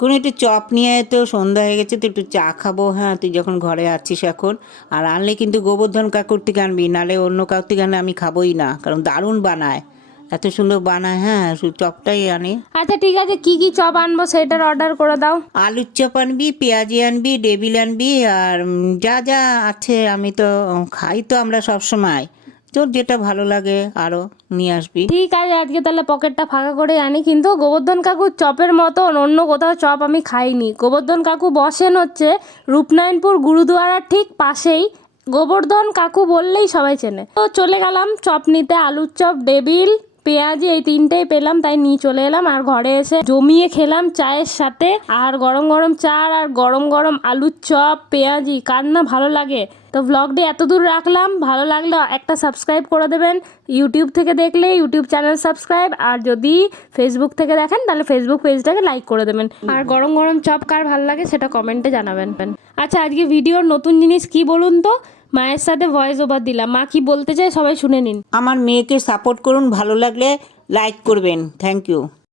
কোনো একটু চপ নিয়ে তো সন্ধ্যা হয়ে গেছে তো একটু চা খাব হ্যাঁ তুই যখন ঘরে আছিস এখন। আর আনলে কিন্তু গোবর্ধন কাকুর থেকে আনবি নালে অন্য কাকুর থেকে আনলে আমি খাবোই না কারণ দারুণ বানায়। এত সুন্দর বানায় হ্যাঁ চপটাই আনি। আচ্ছা ঠিক আছে কি কি চপ আনব সেটার অর্ডার করে দাও। আলুর চপ আনবি পেঁয়াজি আনবি ডেবিল আনবি আর যা যা আছে আমি তো খাই তো আমরা সব সময়। তোর যেটা ভালো লাগে আরও নিয়ে আসবি। ঠিক আছে, আজকে তাহলে পকেটটা ফাঁকা করে আনি, কিন্তু গোবর্ধন কাকুর চপের মতন অন্য কোথাও চপ আমি খাইনি। গোবর্ধন কাকু বসেন হচ্ছে রূপনারায়ণপুর গুরুদুয়ারার ঠিক পাশেই। গোবর্ধন কাকু বললেই সবাই চেনে। তো চলে গেলাম চপ নিতে, আলুর চপ, ডেবিল পেঁয়াজি এই তিনটেই পেলাম, তাই নিয়ে চলে এলাম আর ঘরে এসে জমিয়ে খেলাম চায়ের সাথে। আর গরম গরম চা আর গরম গরম আলুর চপ, পেঁয়াজি, কার না ভালো লাগে। তো ব্লগটি এত দূর রাখলাম, ভালো লাগলে একটা সাবস্ক্রাইব করে দেবেন। ইউটিউব থেকে দেখলে ইউটিউব চ্যানেল সাবস্ক্রাইব আর যদি ফেসবুক থেকে দেখেন, তাহলে ফেসবুক পেজটাকে লাইক করে দেবেন। আর গরম গরম চপ কার ভালো লাগে, সেটা কমেন্টে জানাবেন। আচ্ছা আজকে ভিডিওর নতুন জিনিস কি বলুন তো? মায়ের সাথে ভয়েস ওভার দিলাম। মা কি বলতে চায় সবাই শুনে নিন। আমার মেয়েকে সাপোর্ট করুন, ভালো লাগলে লাইক করবেন। Thank you